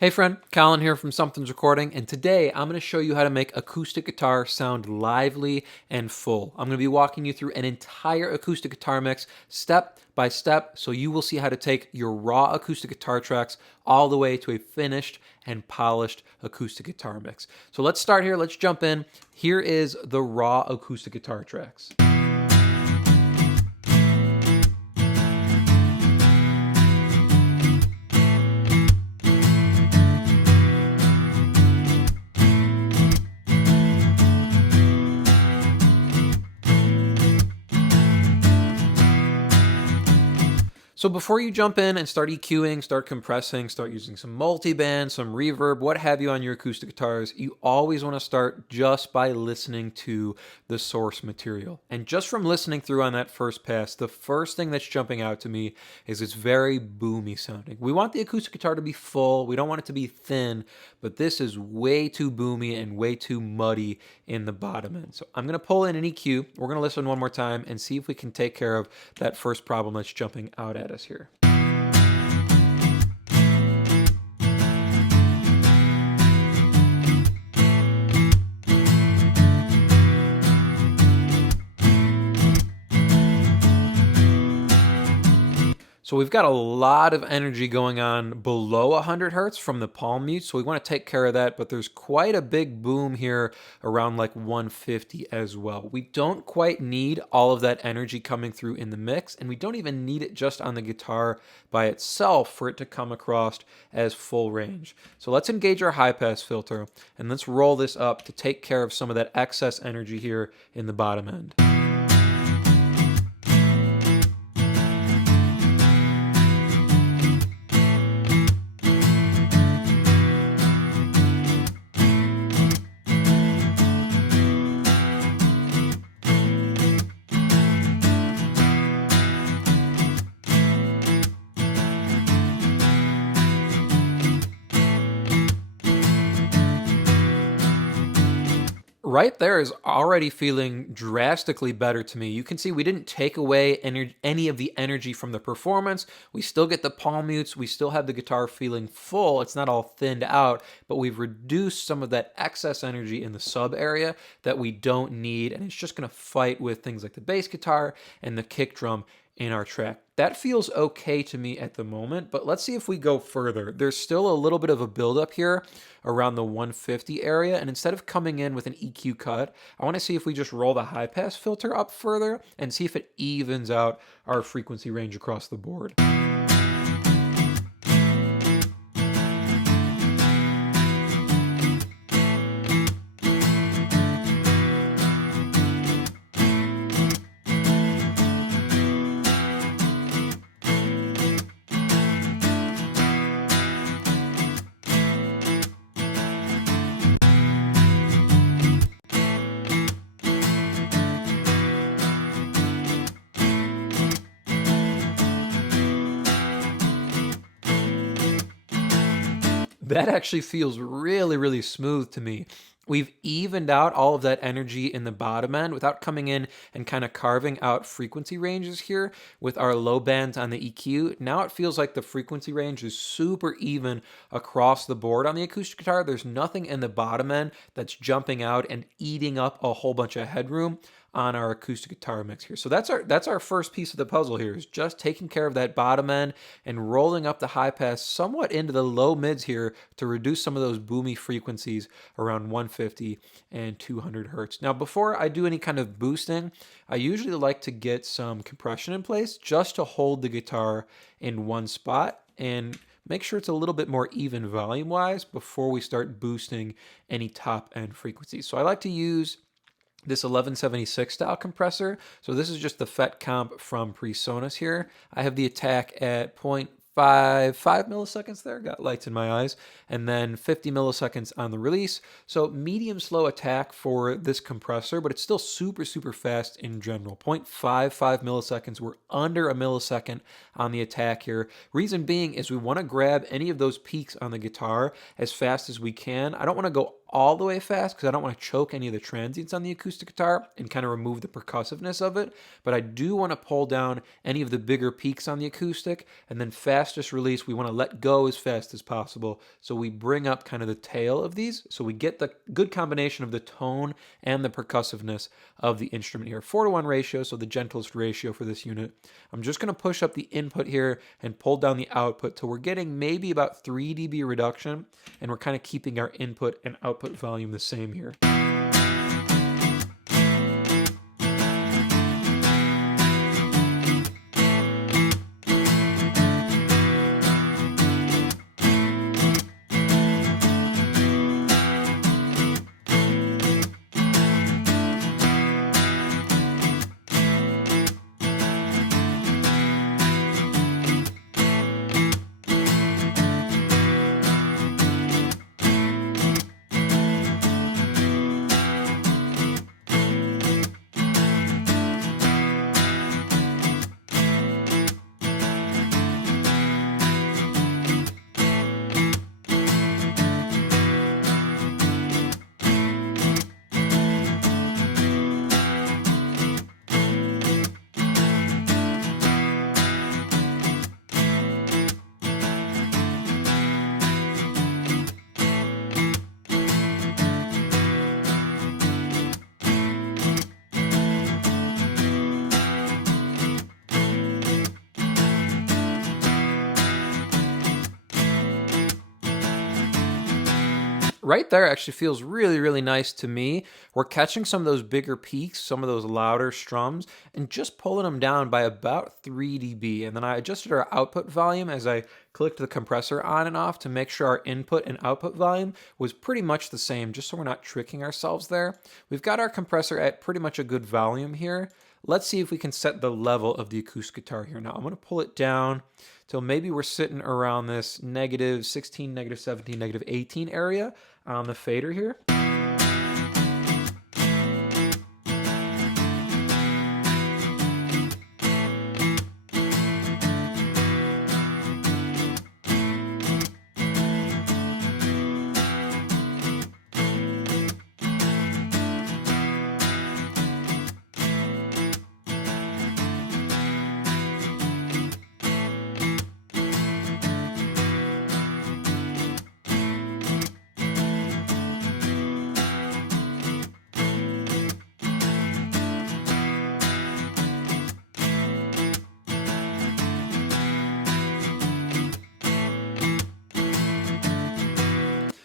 Hey friend, Colin here from Sumthins Recording, and today I'm going to show you how to make acoustic guitar sound lively and full. I'm going to be walking you through an entire acoustic guitar mix step by step, so you will see how to take your raw acoustic guitar tracks all the way to a finished and polished acoustic guitar mix. So let's start here, let's jump in. Here is the raw acoustic guitar tracks. So before you jump in and start EQing, start compressing, start using some multiband, some reverb, what have you on your acoustic guitars, you always want to start just by listening to the source material. And just from listening through on that first pass, the first thing that's jumping out to me is it's very boomy sounding. We want the acoustic guitar to be full, we don't want it to be thin, but this is way too boomy and way too muddy in the bottom end. So I'm going to pull in an EQ, we're going to listen one more time and see if we can take care of that first problem that's jumping out at us here. So we've got a lot of energy going on below 100 hertz from the palm mute, so we want to take care of that, but there's quite a big boom here around like 150 as well. We don't quite need all of that energy coming through in the mix, and we don't even need it just on the guitar by itself for it to come across as full range. So let's engage our high pass filter, and let's roll this up to take care of some of that excess energy here in the bottom end. Right there is already feeling drastically better to me. You can see we didn't take away any of the energy from the performance. We still get the palm mutes. We still have the guitar feeling full. It's not all thinned out, but we've reduced some of that excess energy in the sub area that we don't need, and it's just going to fight with things like the bass guitar and the kick drum in our track. That feels okay to me at the moment, but let's see if we go further. There's still a little bit of a buildup here around the 150 area, and instead of coming in with an EQ cut, I want to see if we just roll the high pass filter up further and see if it evens out our frequency range across the board. That actually feels really, really smooth to me. We've evened out all of that energy in the bottom end without coming in and kind of carving out frequency ranges here with our low bands on the EQ. Now it feels like the frequency range is super even across the board on the acoustic guitar. There's nothing in the bottom end that's jumping out and eating up a whole bunch of headroom on our acoustic guitar mix here. So that's our first piece of the puzzle here, is just taking care of that bottom end and rolling up the high pass somewhat into the low mids here to reduce some of those boomy frequencies around 150 and 200 hertz. Now, before I do any kind of boosting, I usually like to get some compression in place just to hold the guitar in one spot and make sure it's a little bit more even volume-wise before we start boosting any top-end frequencies. So I like to use this 1176 style compressor. So this is just the FET comp from PreSonus here. I have the attack at 0.55 milliseconds there, got lights in my eyes, and then 50 milliseconds on the release. So medium slow attack for this compressor, but it's still super, super fast in general. 0.55 milliseconds, we're under a millisecond on the attack here. Reason being is we want to grab any of those peaks on the guitar as fast as we can. I don't want to go all the way fast because I don't want to choke any of the transients on the acoustic guitar and kind of remove the percussiveness of it, but I do want to pull down any of the bigger peaks on the acoustic, and then fastest release, we want to let go as fast as possible. So we bring up kind of the tail of these, so we get the good combination of the tone and the percussiveness of the instrument here. 4:1 ratio, so the gentlest ratio for this unit. I'm just going to push up the input here and pull down the output till we're getting maybe about 3 dB reduction, and we're kind of keeping our input and output volume the same here. Right there actually feels really, really nice to me. We're catching some of those bigger peaks, some of those louder strums, and just pulling them down by about 3 dB. And then I adjusted our output volume as I clicked the compressor on and off to make sure our input and output volume was pretty much the same, just so we're not tricking ourselves there. We've got our compressor at pretty much a good volume here. Let's see if we can set the level of the acoustic guitar here. Now I'm going to pull it down till maybe we're sitting around this -16, -17, -18 area on the fader here.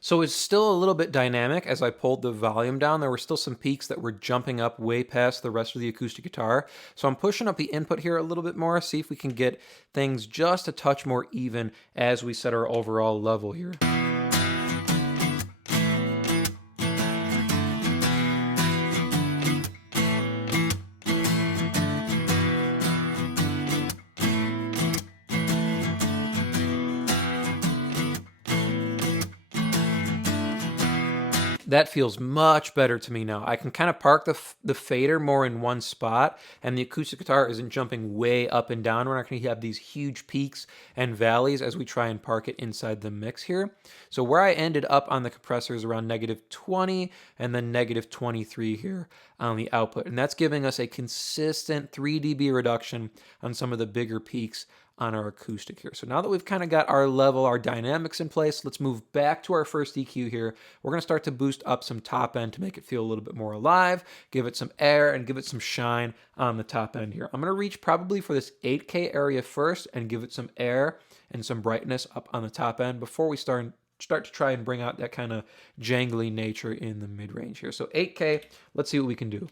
So it's still a little bit dynamic as I pulled the volume down. There were still some peaks that were jumping up way past the rest of the acoustic guitar. So I'm pushing up the input here a little bit more, see if we can get things just a touch more even as we set our overall level here. That feels much better to me now. I can kind of park the fader more in one spot, and the acoustic guitar isn't jumping way up and down. We're not going to have these huge peaks and valleys as we try and park it inside the mix here. So where I ended up on the compressor is around -20 and then -23 here on the output. And that's giving us a consistent 3 dB reduction on some of the bigger peaks on our acoustic here. So now that we've kind of got our level, our dynamics in place, let's move back to our first EQ here. We're going to start to boost up some top end to make it feel a little bit more alive, give it some air, and give it some shine on the top end here. I'm going to reach probably for this 8K area first and give it some air and some brightness up on the top end before we start to try and bring out that kind of jangly nature in the mid-range here. So 8K, let's see what we can do.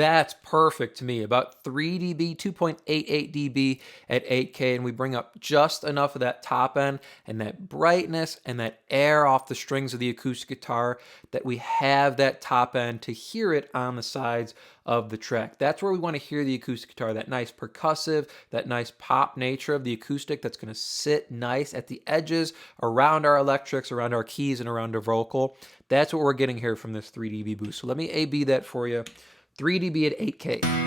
That's perfect to me. About 3 dB, 2.88 dB at 8K, and we bring up just enough of that top end and that brightness and that air off the strings of the acoustic guitar that we have that top end to hear it on the sides of the track. That's where we want to hear the acoustic guitar, that nice percussive, that nice pop nature of the acoustic that's going to sit nice at the edges around our electrics, around our keys, and around our vocal. That's what we're getting here from this 3 dB boost. So let me A-B that for you. 3 dB at 8K.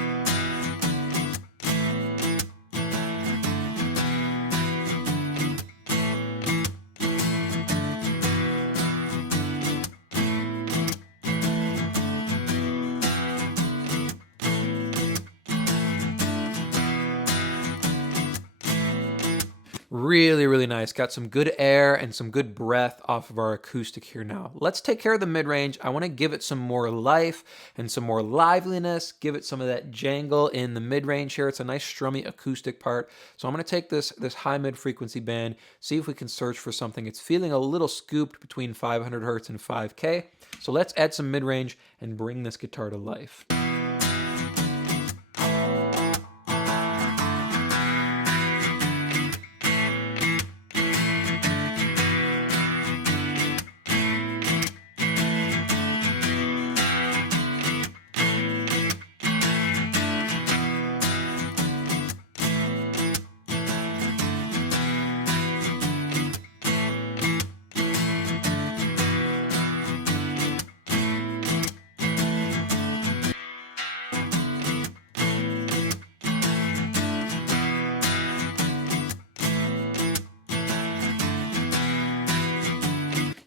Really, really nice. Got some good air and some good breath off of our acoustic here now. Let's take care of the mid-range. I want to give it some more life and some more liveliness, give it some of that jangle in the mid-range here. It's a nice strummy acoustic part. So I'm going to take this high-mid frequency band, see if we can search for something. It's feeling a little scooped between 500 hertz and 5K. So let's add some mid-range and bring this guitar to life.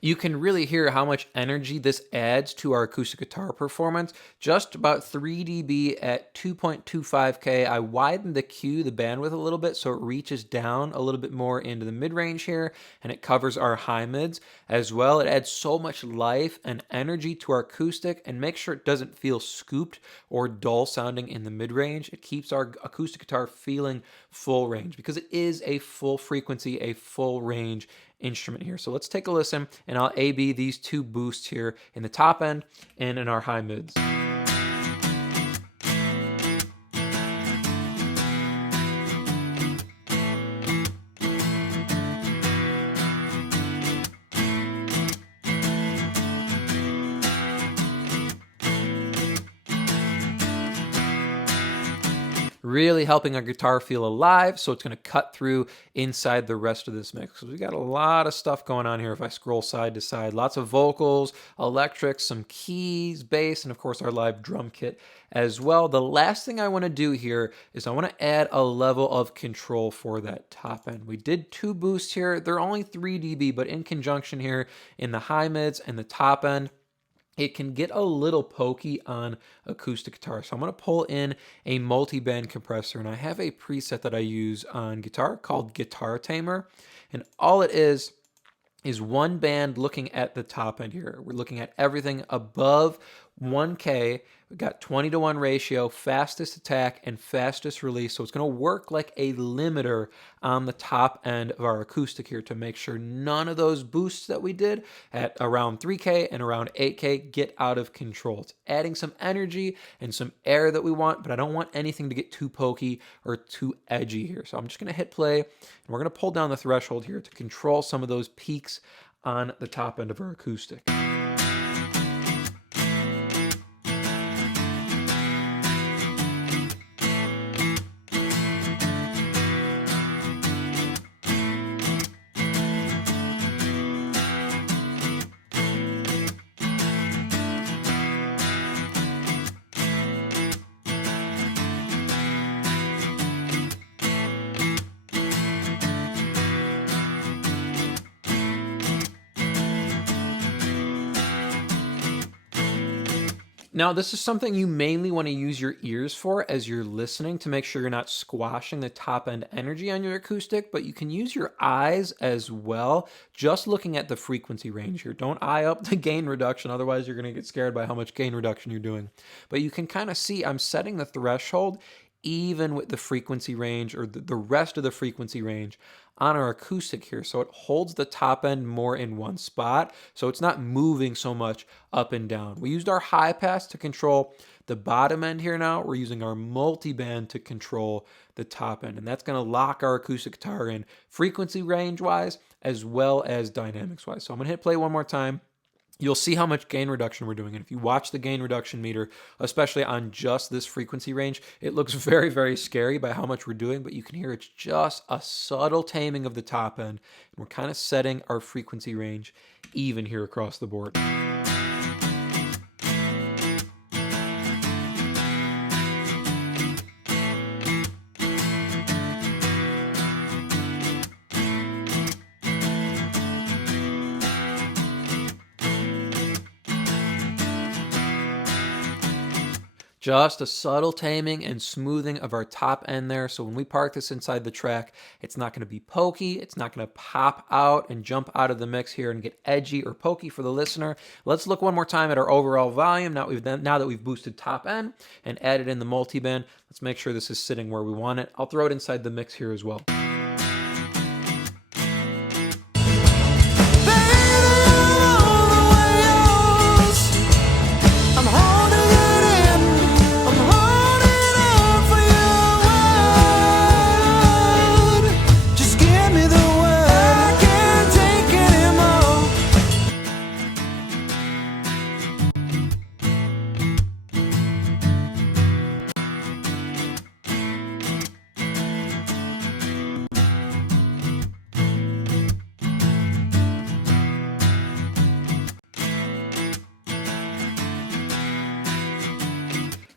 You can really hear how much energy this adds to our acoustic guitar performance. Just about 3 dB at 2.25K. I widened the Q, the bandwidth, a little bit so it reaches down a little bit more into the mid-range here, and it covers our high mids as well. It adds so much life and energy to our acoustic and makes sure it doesn't feel scooped or dull sounding in the mid-range. It keeps our acoustic guitar feeling full range because it is a full frequency, a full range instrument here. So let's take a listen, and I'll A-B these two boosts here in the top end and in our high mids. Really helping our guitar feel alive, so it's going to cut through inside the rest of this mix. So we got a lot of stuff going on here if I scroll side to side. Lots of vocals, electrics, some keys, bass, and of course our live drum kit as well. The last thing I want to do here is I want to add a level of control for that top end. We did two boosts here. They're only 3 dB, but in conjunction here in the high mids and the top end, it can get a little pokey on acoustic guitar. So I'm going to pull in a multi-band compressor, and I have a preset that I use on guitar called Guitar Tamer. And all it is one band looking at the top end here. We're looking at everything above 1K. We've got 20-to-1 ratio, fastest attack, and fastest release. So it's going to work like a limiter on the top end of our acoustic here to make sure none of those boosts that we did at around 3K and around 8K get out of control. It's adding some energy and some air that we want, but I don't want anything to get too pokey or too edgy here. So I'm just going to hit play, and we're going to pull down the threshold here to control some of those peaks on the top end of our acoustic. Now, this is something you mainly want to use your ears for as you're listening to make sure you're not squashing the top end energy on your acoustic, but you can use your eyes as well, just looking at the frequency range here. Don't eye up the gain reduction, otherwise you're going to get scared by how much gain reduction you're doing. But you can kind of see I'm setting the threshold even with the frequency range or the rest of the frequency range on our acoustic here. So it holds the top end more in one spot, so it's not moving so much up and down. We used our high pass to control The bottom end here now, we're using our multi-band to control the top end, and that's going to lock our acoustic guitar in frequency range wise as well as dynamics wise. So I'm going to hit play one more time. You'll see how much gain reduction we're doing. And if you watch the gain reduction meter, especially on just this frequency range, it looks very, very scary by how much we're doing, but you can hear it's just a subtle taming of the top end. And we're kind of setting our frequency range even here across the board. Just a subtle taming and smoothing of our top end there. So when we park this inside the track, it's not going to be pokey. It's not going to pop out and jump out of the mix here and get edgy or pokey for the listener. Let's look one more time at our overall volume. Now that we've boosted top end and added in the multi-band, let's make sure this is sitting where we want it. I'll throw it inside the mix here as well.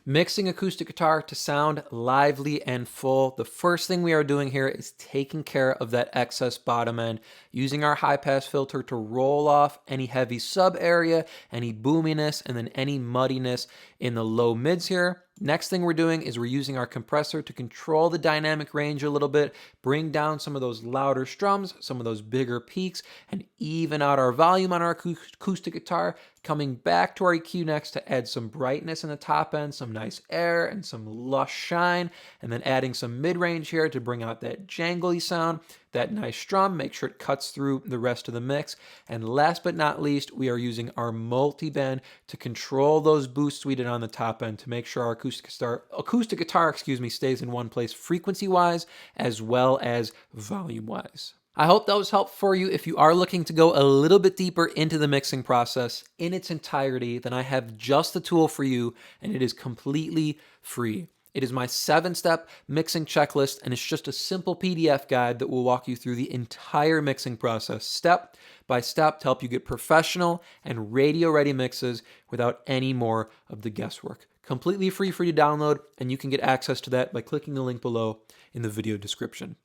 Mixing acoustic guitar to sound lively and full. The first thing we are doing here is taking care of that excess bottom end, using our high pass filter to roll off any heavy sub area, any boominess, and then any muddiness in the low mids here. Next thing we're doing is we're using our compressor to control the dynamic range a little bit, bring down some of those louder strums, some of those bigger peaks, and even out our volume on our acoustic guitar. Coming back to our EQ next to add some brightness in the top end, some nice air, and some lush shine, and then adding some mid-range here to bring out that jangly sound, that nice strum, make sure it cuts through the rest of the mix. And last but not least, we are using our multi-band to control those boosts we did on the top end to make sure our acoustic guitar stays in one place frequency-wise as well as volume-wise. I hope that was helpful for you. If you are looking to go a little bit deeper into the mixing process in its entirety, then I have just the tool for you, and it is completely free. It is my 7-step mixing checklist, and it's just a simple PDF guide that will walk you through the entire mixing process, step by step, to help you get professional and radio-ready mixes without any more of the guesswork. Completely free for you to download, and you can get access to that by clicking the link below in the video description.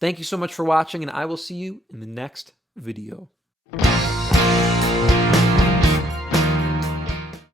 Thank you so much for watching, and I will see you in the next video.